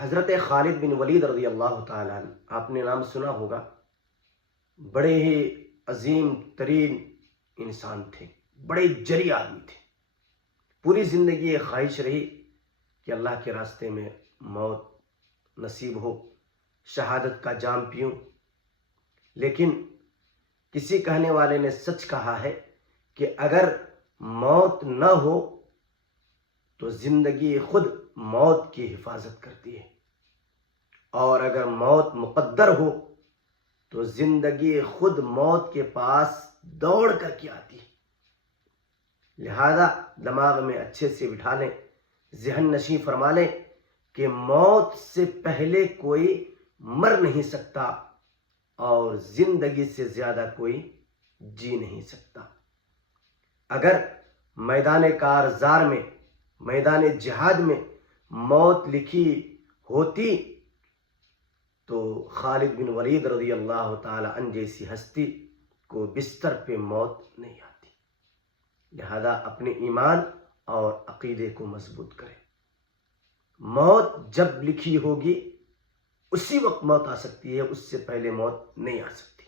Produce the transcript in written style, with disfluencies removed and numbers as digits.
حضرت خالد بن ولید رضی اللہ تعالیٰ عنہ، آپ نے نام سنا ہوگا، بڑے ہی عظیم ترین انسان تھے، بڑے جری آدمی تھے. پوری زندگی یہ خواہش رہی کہ اللہ کے راستے میں موت نصیب ہو، شہادت کا جام پیوں. لیکن کسی کہنے والے نے سچ کہا ہے کہ اگر موت نہ ہو تو زندگی خود موت کی حفاظت کرتی ہے، اور اگر موت مقدر ہو تو زندگی خود موت کے پاس دوڑ کر کے آتی ہے. لہذا دماغ میں اچھے سے بٹھا لیں، ذہن نشیں فرما لیں کہ موت سے پہلے کوئی مر نہیں سکتا اور زندگی سے زیادہ کوئی جی نہیں سکتا. اگر میدان کارزار میں، میدان جہاد میں موت لکھی ہوتی تو خالد بن ولید رضی اللہ تعالی عنہ جیسی ہستی کو بستر پہ موت نہیں آتی. لہذا اپنے ایمان اور عقیدے کو مضبوط کریں. موت جب لکھی ہوگی اسی وقت موت آ سکتی ہے، اس سے پہلے موت نہیں آ سکتی.